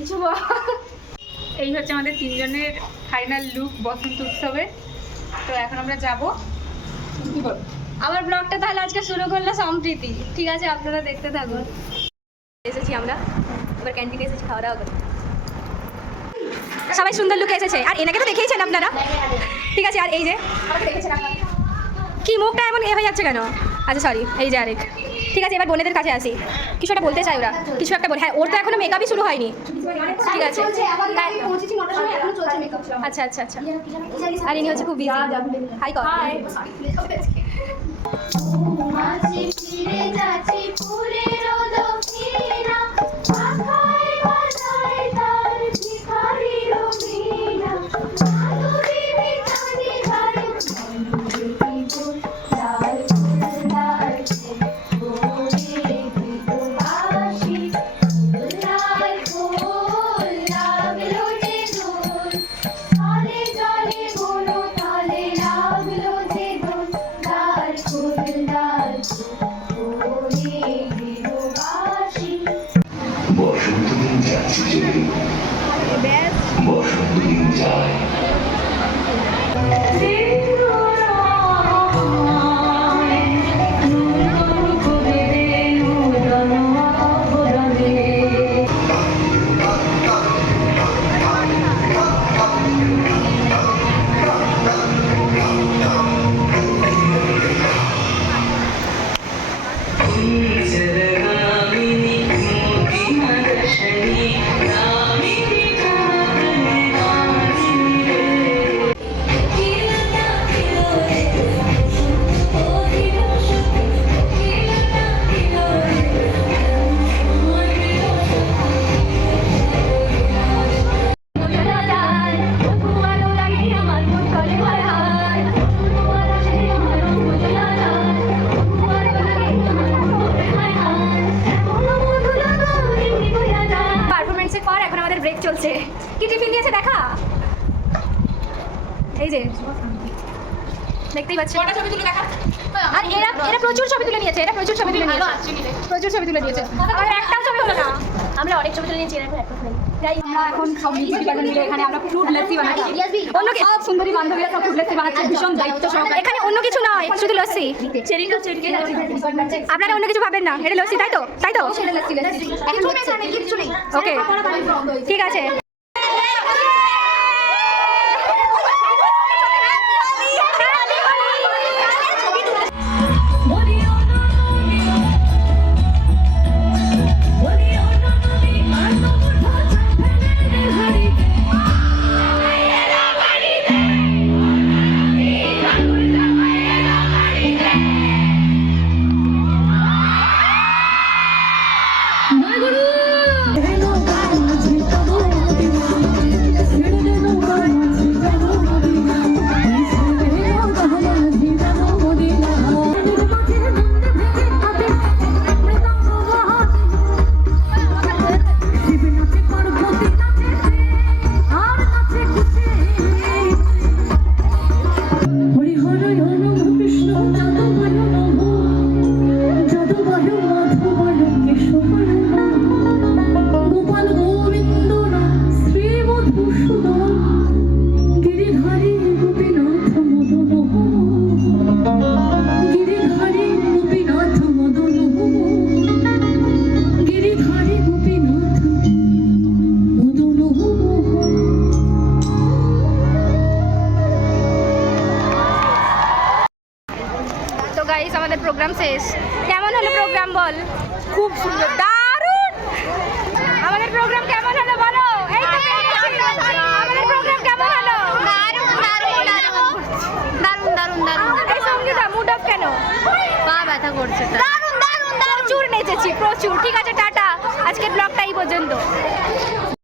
কিছু এই হচ্ছে আমাদের তিনজনের ফাইনাল লুক বসন্ত উৎসবে। তো এখন আমরা যাবো আমার ব্লগটা তাহলে আজকে শুরু করলো সম্প্রীতি। ঠিক আছে, আপনারা দেখতে থাকুন। এসেছি আমরা এবার ক্যান্টিনে এসেছি খাওয়া দাওয়া করতে। সবাই সুন্দর লুকে এসেছে, আর এনাকে তো দেখেইছেন আপনারা। ঠিক আছে, আর এই যে কি মুখটা এমন হয়ে যাচ্ছে কেন? আচ্ছা সরি, এই যে আরেক। ঠিক আছে, এবার বোনেদের কাছে আসি। কিছু একটা বলতে চাই ওরা, কিছু একটা বলে। হ্যাঁ, ওর তো এখনো মেকআপই শুরু হয়নি। ঠিক আছে, আচ্ছা আচ্ছা আচ্ছা। আর ইনি হচ্ছে খুব বিজি। হাই কর। ব্রেক চলছে। কি টিফিন দিয়েছে দেখা? এই যে দেখতেই পাচ্ছেন। আর এরা প্রচুর ছবি তুলে নিয়েছে, প্রচুর ছবি তুলে নিয়েছে। আর একটাও ছবি হলো না। আমরা অনেক ছবি তুলে নিয়েছি, আমরা এখন সব মিলে এখানে আমরা ফ্রুট লস্যি বানাচ্ছি। অন্য সব সুন্দরী বান্ধবীরা সব ফ্রুট লস্যি বানাচ্ছে, ভীষণ দায়িত্ব সহকারে। এখানে অন্য কিছু নয়, শুধু লস্যি। আপনারা অন্য কিছু ভাবেন না, এটা লস্যি, তাই তো? ওকে, ঠিক আছে। আমাদের প্রোগ্রাম শেষ। কেমন হলো প্রোগ্রাম বল? খুব সুন্দর, দারুণ। আমাদের প্রোগ্রাম কেমন হলো বলো? এই তো আমাদের প্রোগ্রাম কেমন হলো? দারুণ। এই সঙ্গীতা মুড অফ কেন? পা ব্যথা করছে। দারুণ। প্রচুর নেচেছি, প্রচুর। ঠিক আছে, টাটা। আজকের ব্লগটা এই পর্যন্ত।